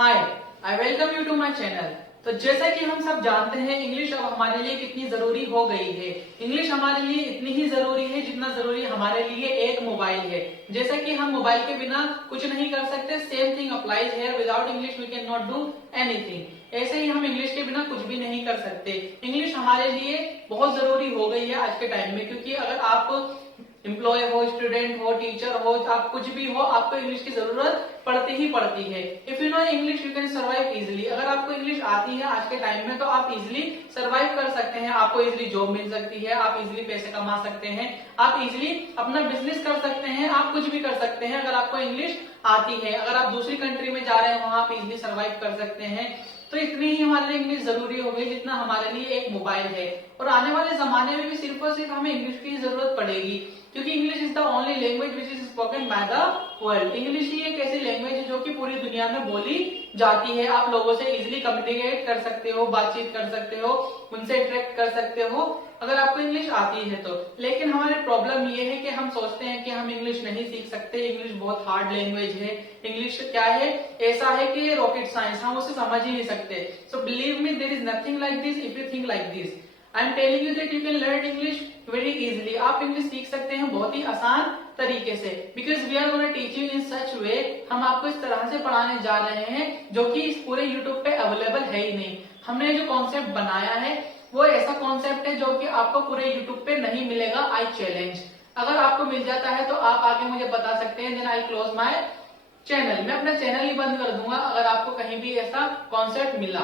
Hi, I welcome you to my channel. तो जैसा कि हम सब जानते हैं, इंग्लिश अब हमारे लिए कितनी जरूरी हो गई है। इंग्लिश हमारे लिए इतनी ही जरूरी है जितना जरूरी हमारे लिए एक मोबाइल है। जैसा कि हम मोबाइल के बिना कुछ नहीं कर सकते, same thing applies here. Without English we can not do anything. ऐसे ही हम इंग्लिश के बिना कुछ भी नहीं कर सकते। इंग्लिश हमारे लिए बहुत जरूरी हो गई है आज के टाइम में, क्योंकि अगर आप एम्प्लॉय हो, स्टूडेंट हो, टीचर हो, आप कुछ भी हो, आपको इंग्लिश की जरूरत पड़ती ही पड़ती है। If you know English you can survive easily. अगर आपको इंग्लिश आती है आज के टाइम में तो आप इजिली सर्वाइव कर सकते हैं। आपको इजिली जॉब मिल सकती है, आप इजिली पैसे कमा सकते हैं, आप इजिली अपना बिजनेस कर सकते हैं, आप कुछ भी कर सकते हैं अगर आपको इंग्लिश आती है। अगर आप दूसरी कंट्री में जा रहे हैं वहां आप इजिली सर्वाइव कर सकते हैं। तो इतनी ही हमारे लिए इंग्लिश जरूरी हो गई जितना हमारे लिए एक मोबाइल है। और आने वाले जमाने में भी सिर्फ और सिर्फ हमें इंग्लिश की जरूरत पड़ेगी, क्योंकि English is the only language which is spoken by the world. English ही एक ऐसी लैंग्वेज है जो कि पूरी दुनिया में बोली जाती है। आप लोगों से इजिली कम्युनिकेट कर सकते हो, बातचीत कर सकते हो, उनसे इंटरेक्ट कर सकते हो अगर आपको इंग्लिश आती है तो। लेकिन हमारी प्रॉब्लम ये है कि हम सोचते हैं कि हम इंग्लिश नहीं सीख सकते, इंग्लिश बहुत हार्ड लैंग्वेज है, इंग्लिश क्या है, ऐसा है कि रॉकेट साइंस, हम उसे समझ ही नहीं सकते। So believe me, there is nothing like this if you think like this. I am telling you that you can learn English very easily. आप इंग्लिश सीख सकते हैं बहुत ही आसान तरीके से, because we are gonna teach you in such way. हम आपको इस तरह से पढ़ाने जा रहे हैं जो कि इस पूरे यूट्यूब पे अवेलेबल है ही नहीं। हमने जो कॉन्सेप्ट बनाया है वो ऐसा कॉन्सेप्ट है जो कि आपको पूरे यूट्यूब पे नहीं मिलेगा। आई चैलेंज, अगर आपको मिल जाता है तो आप आके मुझे बता सकते हैं, then I close my channel. मैं अपना चैनल ही बंद कर दूंगा अगर आपको कहीं भी ऐसा कॉन्सेप्ट मिला।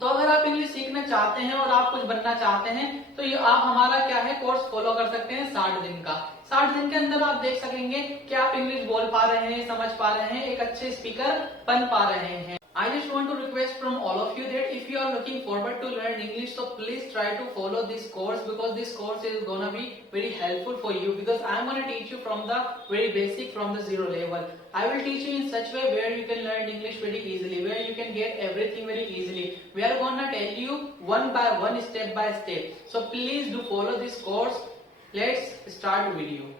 तो अगर आप इंग्लिश सीखना चाहते हैं और आप कुछ बनना चाहते हैं तो ये आप हमारा क्या है कोर्स फॉलो कर सकते हैं 60 दिन का। 60 दिन के अंदर आप देख सकेंगे कि आप इंग्लिश बोल पा रहे हैं, समझ पा रहे हैं, एक अच्छे स्पीकर बन पा रहे हैं। I just want to request from all of you that if you are looking forward to learn English, so please try to follow this course, because this course is gonna be very helpful for you, because I am gonna teach you from the very basic, from the zero level. I will teach you in such way where you can learn English very easily, where you can get everything very easily. We are gonna tell you one by one, step by step. So please do follow this course. Let's start video.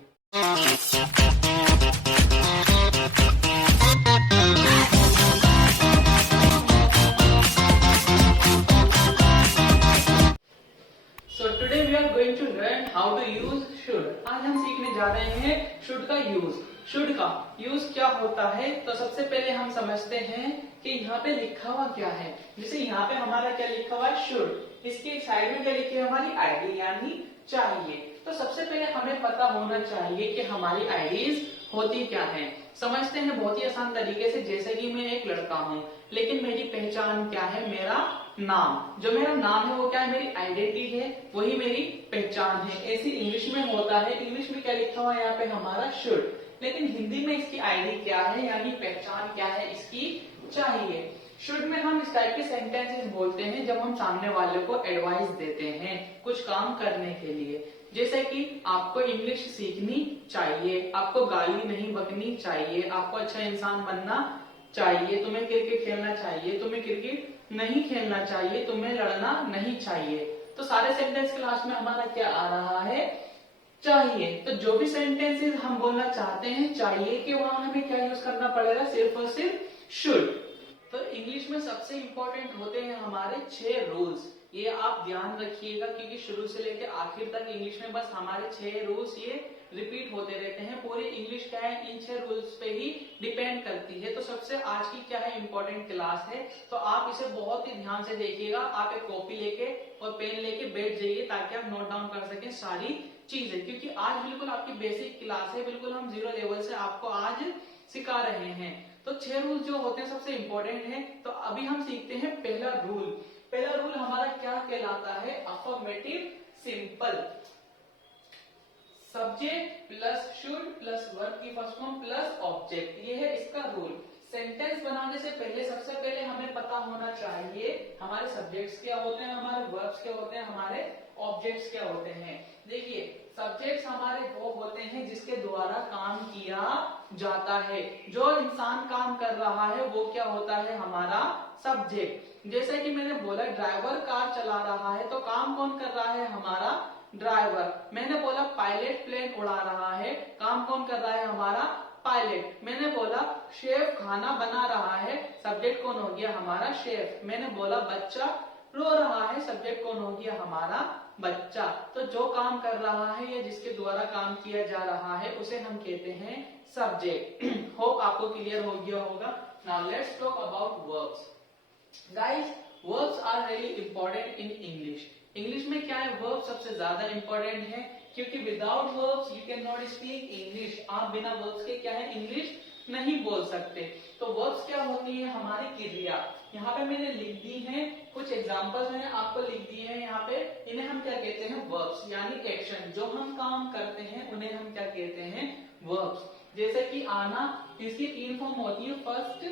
So today we are going to learn how to use should. आज हम सीखने जा रहे हैं should का use. should का use क्या होता है, तो सबसे पहले हम समझते हैं कि यहाँ पे लिखा हुआ क्या है। जैसे यहाँ पे हमारा क्या लिखा हुआ है, should। इसके साइड में क्या लिखी है, हमारी आईडी यानी चाहिए। तो सबसे पहले हमें पता होना चाहिए कि हमारी आईडीज होती क्या है। समझते हैं बहुत ही आसान तरीके से। जैसे कि मैं एक लड़का हूँ, लेकिन मेरी पहचान क्या है, मेरा नाम। जो मेरा नाम है वो क्या है, मेरी आइडेंटिटी है, वही मेरी पहचान है। ऐसी इंग्लिश में होता है। इंग्लिश में क्या लिखा हुआ है यहाँ पे, हमारा शुड। लेकिन हिंदी में इसकी आईडी क्या है, यानी पहचान क्या है, इसकी चाहिए। शुड में हम इस टाइप के सेंटेंसेस बोलते हैं जब हम सामने वाले को एडवाइस देते हैं कुछ काम करने के लिए। जैसे कि आपको इंग्लिश सीखनी चाहिए, आपको गाली नहीं बकनी चाहिए, आपको अच्छा इंसान बनना चाहिए, तुम्हें क्रिकेट खेलना चाहिए, तुम्हें क्रिकेट नहीं खेलना चाहिए, तुम्हें लड़ना नहीं चाहिए। तो सारे सेंटेंस के लास्ट में हमारा क्या आ रहा है, चाहिए। तो जो भी सेंटेंसेस हम बोलना चाहते हैं चाहिए के, वहां हमें क्या यूज करना पड़ेगा, सिर्फ और सिर्फ शुड। तो इंग्लिश में सबसे इंपॉर्टेंट होते हैं हमारे 6 रूल्स। ये आप ध्यान रखिएगा, क्योंकि शुरू से लेकर आखिर तक इंग्लिश में बस हमारे 6 रूल्स ये रिपीट होते रहते हैं। पूरी इंग्लिश क्या है, इन 6 रूल्स पे ही डिपेंड करती है। तो सबसे आज की क्या है, इंपॉर्टेंट क्लास है, तो आप इसे बहुत ही ध्यान से देखिएगा। आप एक कॉपी लेके और पेन लेके बैठ जाइए ताकि आप नोट डाउन कर सकें सारी चीजें, क्योंकि आज बिल्कुल आपकी बेसिक क्लास है, बिल्कुल हम 0 लेवल से आपको आज सिखा रहे हैं। तो 6 रूल जो होते हैं सबसे इंपॉर्टेंट है। तो अभी हम सीखते हैं पहला रूल। पहला रूल हमारा क्या कहलाता है, affirmative simple. Subject plus should plus verb की फर्स्ट फॉर्म प्लस ऑब्जेक्ट, ये है इसका रूल। सेंटेंस बनाने से पहले सबसे पहले हमें पता होना चाहिए हमारे सब्जेक्ट्स क्या होते हैं, हमारे वर्ब्स क्या होते हैं, हमारे ऑब्जेक्ट्स क्या होते हैं। देखिए, सब्जेक्ट्स हमारे वो होते हैं जिसके द्वारा काम किया जाता है। जो इंसान काम कर रहा है वो क्या होता है, हमारा सब्जेक्ट। जैसे कि मैंने बोला ड्राइवर कार चला रहा है, तो काम कौन कर रहा है, हमारा ड्राइवर। मैंने बोला पायलट प्लेन उड़ा रहा है, काम कौन कर रहा है, हमारा पायलट। मैंने बोला शेफ खाना बना रहा है, सब्जेक्ट कौन हो गया हमारा शेफ। मैंने बोला बच्चा रो रहा है, सब्जेक्ट कौन हो गया हमारा बच्चा। तो जो काम कर रहा है या जिसके द्वारा काम किया जा रहा है उसे हम कहते हैं सब्जेक्ट। होप आपको क्लियर हो गया होगा। Now let's talk about verbs. Guys, verbs are really important in English. English में क्या है, वर्ब सबसे ज्यादा इंपॉर्टेंट है, क्योंकि without verbs you can not speak English. आप बिना वर्ब्स के क्या है इंग्लिश नहीं बोल सकते। तो वर्ब्स क्या होती है, हमारी क्रिया। यहाँ पे मैंने लिख दी है, कुछ एग्जांपल्स हैं आपको लिख दिए हैं यहाँ पे। इन्हें हम क्या कहते हैं वर्ब्स, यानी एक्शन। जो हम काम करते हैं उन्हें हम क्या कहते हैं वर्ब्स। जैसे कि आना, इसकी 3 फॉर्म होती है, फर्स्ट,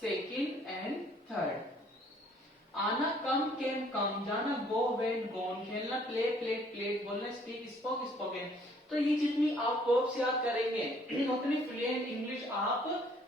सेकेंड एंड थर्ड। आना कम केम कम, जाना गो वेंट गॉन, खेलना प्ले प्लेड प्लेड, बोलना स्पीक स्पोक स्पोकन। तो ये जितनी आप वर्ब्स याद करेंगे उतनी फ्लुएंट इंग्लिश आप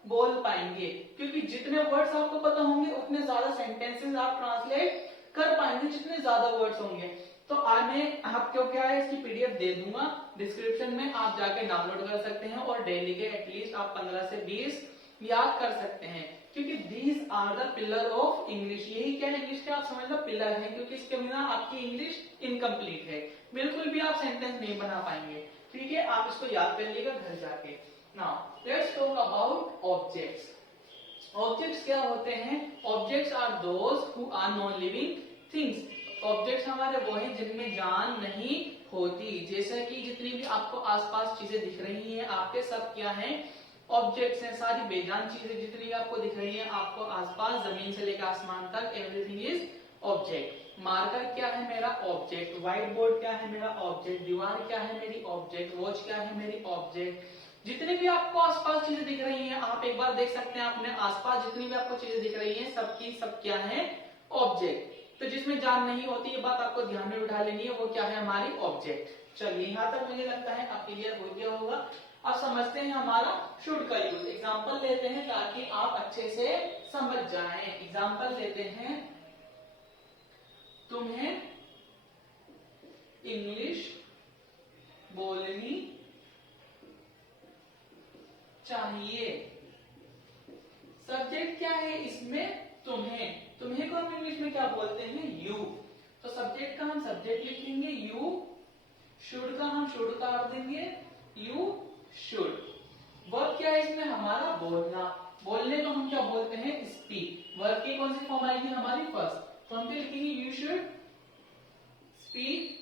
बोल पाएंगे, क्योंकि जितने वर्ड्स आपको पता होंगे उतने ज्यादा सेंटेंसेस आप ट्रांसलेट कर पाएंगे जितने ज्यादा वर्ड्स होंगे। तो मैं आपको क्या है इसकी पीडीएफ दे दूंगा डिस्क्रिप्शन में, आप जाके डाउनलोड कर सकते हैं और डेली के एटलीस्ट आप 15 से 20 याद कर सकते हैं, क्योंकि these are the pillar of English. यही क्या है इंग्लिश के आप समझ लो पिलर है, क्योंकि इसके बिना आपकी इंग्लिश इनकम्प्लीट है, बिल्कुल भी आप सेंटेंस नहीं बना पाएंगे। ठीक है, आप इसको याद कर लीजिएगा घर जाके। Now let's talk about objects. Objects क्या होते हैं, objects are those who are non living things. Objects हमारे वो हैं जिनमें जान नहीं होती। जैसे कि जितनी भी आपको आसपास चीजें दिख रही हैं आपके, सब क्या हैं ऑब्जेक्ट्स हैं। सारी बेजान चीजें जितनी भी आपको दिख रही हैं आपको आसपास, जमीन से लेकर आसमान तक, एवरीथिंग इज ऑब्जेक्ट। मार्कर क्या है मेरा ऑब्जेक्ट, व्हाइट बोर्ड क्या है मेरा ऑब्जेक्ट, दीवार क्या है मेरी ऑब्जेक्ट, वॉच क्या है मेरी ऑब्जेक्ट। जितनी भी आपको आसपास चीजें दिख रही हैं आप एक बार देख सकते हैं अपने आसपास जितनी भी आपको चीजें दिख रही हैं सबकी सब क्या है ऑब्जेक्ट। तो जिसमें जान नहीं होती, ये बात आपको ध्यान में उठा लेनी है, वो क्या है हमारी ऑब्जेक्ट। चलिए यहां तक मुझे लगता है अब क्लियर हो गया होगा। अब समझते हैं हमारा शुड का यूज। एग्जाम्पल लेते हैं ताकि आप अच्छे से समझ जाएं। एग्जाम्पल लेते हैं, तुम्हें इंग्लिश बोलनी चाहिए। सब्जेक्ट क्या है इसमें, तुम्हें। तुम्हें को हम इंग्लिश में क्या बोलते हैं यू। तो सब्जेक्ट का हम सब्जेक्ट लिखेंगे यू, शुड का हम शुड उतार देंगे यू शुड। वर्ब क्या है इसमें हमारा बोलना। बोलने को हम क्या बोलते हैं स्पीक। वर्ब की कौन सी फॉर्म आएगी हमारी फर्स्ट, तो हम क्या लिखेंगे यू शुड स्पीक।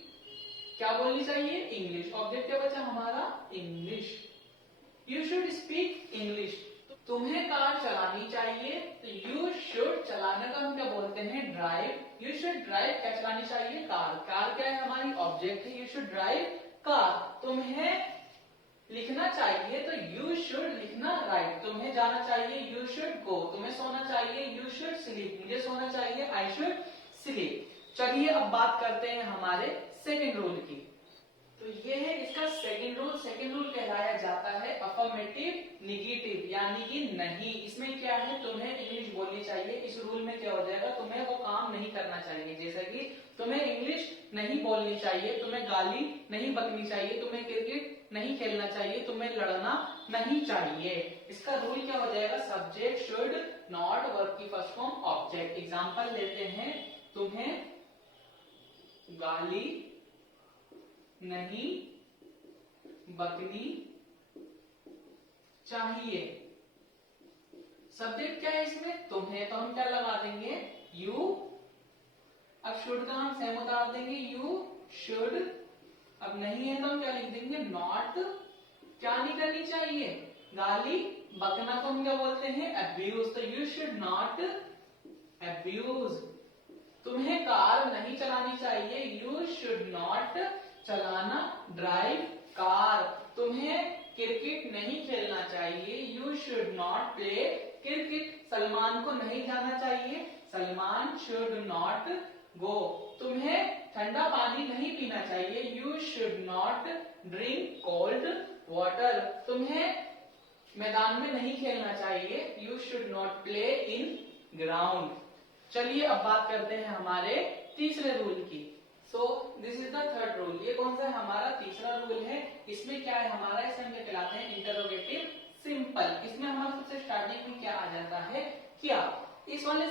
क्या बोलनी चाहिए इंग्लिश। ऑब्जेक्ट क्या बचा हमारा English, you should speak English. तुम्हें कार चलानी चाहिए, तो यू शुड, चलाने का हम क्या बोलते हैं ड्राइव। यू शुड ड्राइव, क्या चलानी चाहिए कार। कार क्या है हमारी ऑब्जेक्ट है, यू शुड ड्राइव कार। तुम्हें लिखना चाहिए तो यू शुड लिखना राइट। तुम्हें जाना चाहिए यू शुड गो। तुम्हें सोना चाहिए यू शुड स्लीप। मुझे सोना चाहिए आई शुड स्लीप। चलिए अब बात करते हैं हमारे सेकेंड रूल की। तो ये है इसका सेकेंड रूल। सेकेंड रूल कहलाया जाता है अफर्मेटिव निगेटिव, यानी कि नहीं। इसमें क्या है, तुम्हें इंग्लिश बोलनी चाहिए। इस रूल में क्या हो जाएगा, तुम्हें वो काम नहीं करना चाहिए। जैसे कि तुम्हें इंग्लिश नहीं बोलनी चाहिए, तुम्हें गाली नहीं बकनी चाहिए, तुम्हें क्रिकेट नहीं खेलना चाहिए, तुम्हें लड़ना नहीं चाहिए। इसका रूल क्या हो जाएगा, सब्जेक्ट शुड नॉट, वर्ब की फर्स्ट फॉर्म ऑब्जेक्ट। एग्जाम्पल लेते हैं, तुम्हें गाली नहीं बकनी चाहिए। सब्जेक्ट क्या है इसमें तुम्हें, तो हम क्या लगा देंगे यू। अब शुड का हम सेम उतार देंगे यू शुड। अब नहीं है तो हम क्या लिख देंगे नॉट। क्या नहीं करनी चाहिए गाली बकना को हम क्या बोलते हैं अब्यूज, तो यू शुड नॉट अब्यूज। तुम्हें कार नहीं चलानी चाहिए, यू शुड नॉट चलाना ड्राइव कार। तुम्हें क्रिकेट नहीं खेलना चाहिए, you should not play cricket. Salman को नहीं जाना चाहिए, सलमान शुड नॉट गो। तुम्हें ठंडा पानी नहीं पीना चाहिए, you should not drink cold water. तुम्हें मैदान में नहीं खेलना चाहिए, you should not play in ground. चलिए अब बात करते हैं हमारे तीसरे रूल की। So this is the third rule. ये कौन सा है हमारा तीसरा रूल है। इसमें क्या है हमारा, इसे हम क्या कहलाते हैं इंटरोगेटिव सिंपल। इसमें हमारा सबसे स्टार्टिंग में क्या आ जाता है, क्या। इस वाले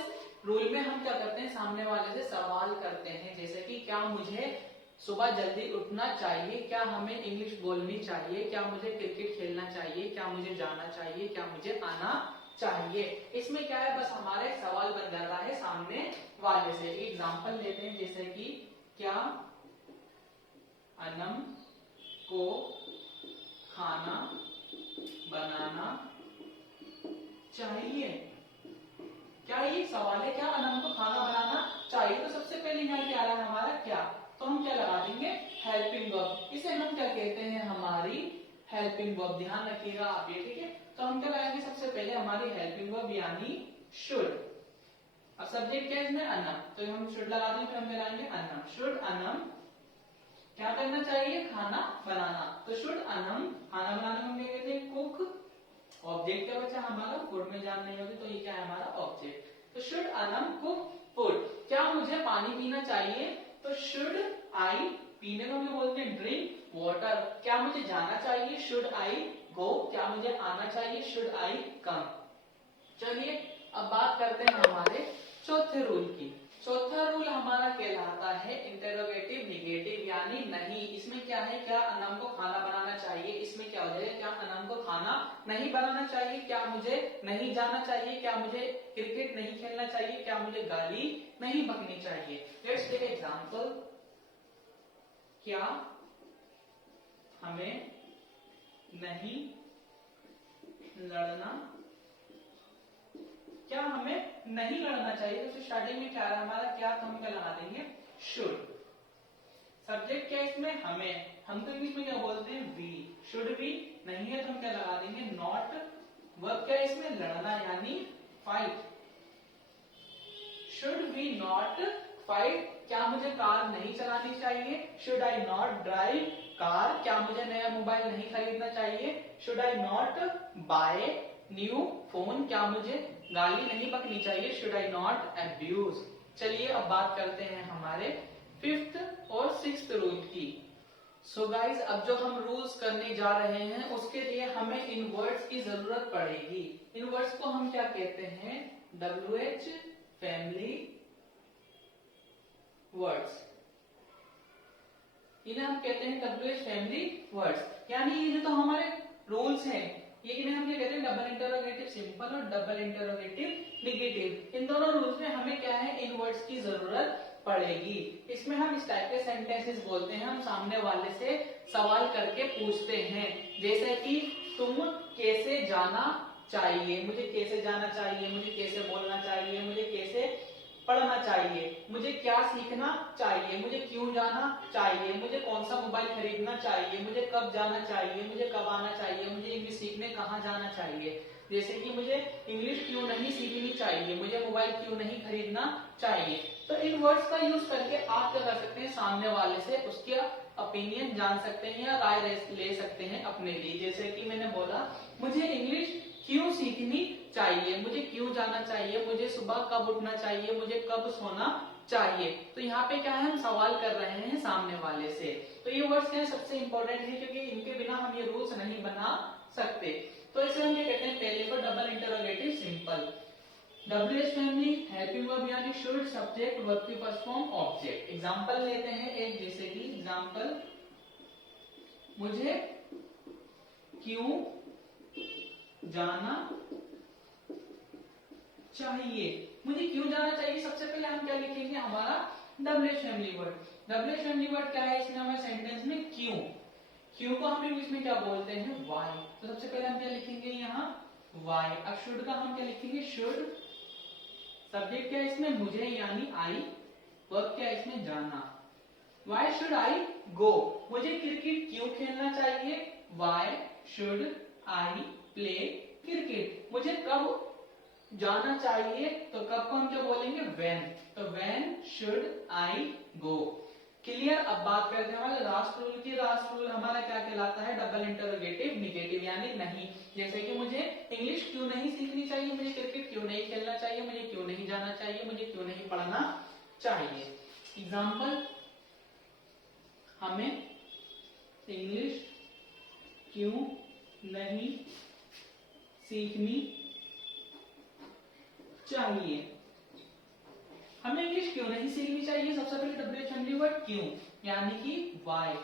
रूल में हम क्या करते हैं, सामने वाले से सवाल करते हैं, जैसे कि क्या मुझे सुबह जल्दी उठना चाहिए, क्या हमें इंग्लिश बोलनी चाहिए, क्या मुझे क्रिकेट खेलना चाहिए, क्या मुझे जाना चाहिए, क्या मुझे आना चाहिए। इसमें क्या है, बस हमारे सवाल बन जाता है सामने वाले से। एग्जांपल लेते हैं, जैसे कि क्या अनम को खाना बनाना चाहिए। क्या ये सवाल है, क्या अनम को खाना बनाना चाहिए। तो सबसे पहले यहाँ क्या आ रहा है हमारा क्या, तो हम क्या लगा देंगे, हेल्पिंग वर्ब। इसे हम क्या कहते हैं, हमारी हेल्पिंग वर्ब। ध्यान रखिएगा आप ये, ठीक है। तो हम क्या लगाएंगे, सबसे पहले हमारी हेल्पिंग वर्ब यानी शुड। अब सब्जेक्ट क्या है इसमें, अनम, तो हम शुड लगा देंगे, फिर हम क्या लगाएंगे, अनम। शुड अनम क्या करना चाहिए, खाना बनाना। तो शुड अनम खाना बनाने में हम क्या कहते हैं, कुक। ऑब्जेक्ट क्या बचा हमारा, फूड में जान नहीं होती, तो ये क्या है हमारा ऑब्जेक्ट। तो शुड अनम कुक फूड। क्या मुझे पानी पीना चाहिए, तो शुड आई, पीने को हम बोलते हैं ड्रिंक वाटर। क्या मुझे जाना चाहिए, शुड आई गो। क्या मुझे आना चाहिए, शुड आई कम। चलिए अब बात करते हैं हमारे चौथे रूल की। चौथा रूल हमारा कहलाता है इंटेरोगेटिव निगेटिव यानी नहीं। इसमें क्या है, क्या अनम को खाना बनाना चाहिए, इसमें क्या हो जाएगा, क्या अनम को खाना नहीं बनाना चाहिए, क्या मुझे नहीं जाना चाहिए, क्या मुझे क्रिकेट नहीं खेलना चाहिए, क्या मुझे गाली नहीं बकनी चाहिए। लेट्स टेक एग्जांपल, क्या हमें नहीं लड़ना, क्या हमें नहीं लड़ना चाहिए। तो स्टार्टिंग में क्या आ रहा है हमारा क्या, तो हम क्या लगा देंगे, शुड। सब्जेक्ट क्या है इसमें, हमें, हम तो इंग्लिश में क्या बोलते हैं, वी। शुड वी नहीं है तो हम क्या लगा देंगे, नॉट। वर्ब क्या है इसमें, लड़ना यानी fight. Should we not fight. क्या मुझे कार नहीं चलानी चाहिए, should I not drive car. क्या मुझे नया मोबाइल नहीं खरीदना चाहिए, should I not buy new phone. क्या मुझे गाली नहीं बकनी चाहिए, शुड आई नॉट अब्यूज। चलिए अब बात करते हैं हमारे फिफ्थ और सिक्स्थ रूल की। सो गाइज अब जो हम रूल्स करने जा रहे हैं उसके लिए हमें इन वर्ड्स की जरूरत पड़ेगी। इन वर्ड्स को हम क्या कहते हैं, WH फैमिली वर्ड्स। इन्हें हम कहते हैं WH फैमिली वर्ड्स। यानी ये जो तो हमारे रूल्स हैं, ये इन्हें हम क्या कहते हैं, डबल इंटरोगेटिव सिंपल और डबल इंटरोगेटिव निगेटिव। इन दोनों रूल्स में हमें क्या है, इन वर्ड्स की जरूरत पड़ेगी। इसमें हम इस टाइप के सेंटेंसेस बोलते हैं, हम सामने वाले से सवाल करके पूछते हैं, जैसे कि तुम कैसे जाना चाहिए, मुझे कैसे जाना चाहिए, मुझे कैसे बोलना चाहिए, मुझे कैसे पढ़ना चाहिए, मुझे क्या सीखना चाहिए, मुझे क्यों जाना चाहिए, मुझे कौन सा मोबाइल खरीदना चाहिए, मुझे कब जाना चाहिए, मुझे कब आना चाहिए, मुझे इंग्लिश सीखने कहाँ जाना चाहिए। जैसे कि मुझे इंग्लिश क्यों नहीं सीखनी चाहिए, मुझे मोबाइल क्यों नहीं खरीदना चाहिए। तो इन वर्ड्स का यूज करके आप क्या कर सकते हैं, सामने वाले से उसके ओपिनियन जान सकते हैं या राय ले सकते हैं अपने लिए। जैसे कि मैंने बोला, मुझे इंग्लिश क्यों सीखनी चाहिए, मुझे क्यों जाना चाहिए, मुझे सुबह कब उठना चाहिए, मुझे कब सोना चाहिए। तो यहाँ पे क्या है, हम सवाल कर रहे हैं सामने वाले से। तो ये वर्ड्स क्या है, सबसे इंपॉर्टेंट है, क्योंकि इनके बिना हम ये रूल्स नहीं बना सकते। तो इसे हम ये कहते हैं, पहले को double interrogative simple. WH family helping verb यानी शुड, सब्जेक्ट, वर्ब की फर्स्ट फॉर्म, ऑब्जेक्ट। एग्जांपल लेते हैं एक, जैसे कि एग्जांपल, मुझे क्यों जाना चाहिए। मुझे क्यों जाना चाहिए, सबसे पहले हम क्या लिखेंगे, हमारा WH family word. WH family word क्या है, इसमें हमें सेंटेंस में क्यों, क्यों को हम इंग्लिश में क्या बोलते हैं, वाई। तो सबसे पहले हम क्या लिखेंगे यहाँ, वाई। अब शुड का हम क्या लिखेंगे, शुड। सब्जेक्ट क्या है इसमें, मुझे यानी आई। वर्ब क्या है इसमें, जाना। वाई शुड आई गो, मुझे क्रिकेट क्यों खेलना चाहिए, why should I play cricket. मुझे कब जाना चाहिए, तो कब को हम क्या बोलेंगे, व्हेन। तो when should I go. Clear. अब बात करते हैं हमारे लास्ट रूल की। लास्ट रूल हमारा क्या कहलाता है, डबल इंटरोगेटिव निगेटिव यानी नहीं। जैसे कि मुझे इंग्लिश क्यों नहीं सीखनी चाहिए, मुझे क्रिकेट क्यों नहीं खेलना चाहिए, मुझे क्यों नहीं जाना चाहिए, मुझे क्यों नहीं पढ़ना चाहिए। एग्जाम्पल, हमें इंग्लिश क्यों नहीं सीखनी चाहिए। हमें इंग्लिश क्यों नहीं सीखनी चाहिए? सबसे पहले WH वर्ड क्यों, यानी कि वाई।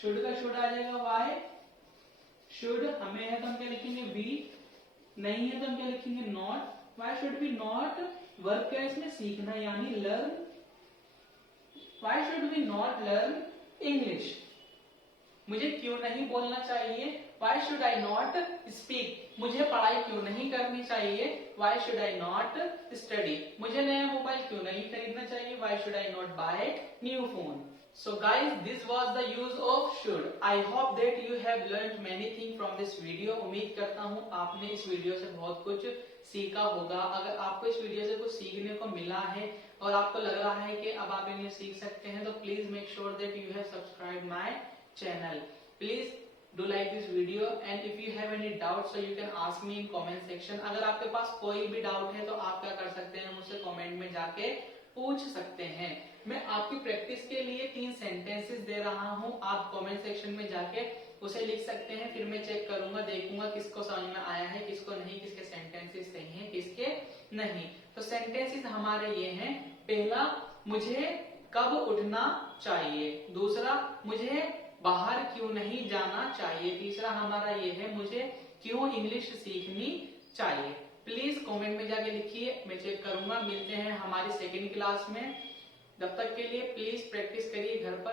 शुड का शुड आ जाएगा वाई शुड, हमें है तो हम क्या लिखेंगे वी, नहीं है तो हम क्या लिखेंगे not. Why should be not, verb क्या है इसमें सीखना यानी learn. Why should be not learn English, मुझे क्यों नहीं बोलना चाहिए? Why should I not speak, मुझे पढ़ाई क्यों नहीं करनी चाहिए? Why should I not study, मुझे नया मोबाइल क्यों नहीं खरीदना चाहिए? Why should I not buy new phone. So guys, this was the use of should. I hope that you have learned many things from this video. उम्मीद करता हूँ आपने इस वीडियो से बहुत कुछ सीखा होगा। अगर आपको इस वीडियो से कुछ सीखने को मिला है और आपको लग रहा है कि अब आप इंग्लिश सीख सकते हैं, तो please make sure that you have subscribe my channel. Please do like this video and if you have any doubt so you can ask me in comment section. अगर आपके पास कोई भी डाउट है तो आप क्या कर सकते हैं, मुझसे कमेंट में जाके पूछ सकते हैं। मैं आपकी प्रैक्टिस के लिए 3 सेंटेंसेस दे रहा हूं, आप कमेंट सेक्शन में जाके उसे लिख सकते हैं, फिर मैं चेक करूंगा, देखूंगा किसको समझ में आया है, किसको नहीं, किसके सेंटेंसेस सही हैं, किसके नहीं। तो सेंटेंसेस हमारे ये हैं, पहला मुझे कब उठना चाहिए, दूसरा मुझे बाहर क्यों नहीं जाना चाहिए, तीसरा हमारा ये है मुझे क्यों इंग्लिश सीखनी चाहिए। प्लीज कमेंट में जाके लिखिए, मैं चेक करूंगा। मिलते हैं हमारी सेकंड क्लास में, तब तक के लिए प्लीज प्रैक्टिस करिए घर पर।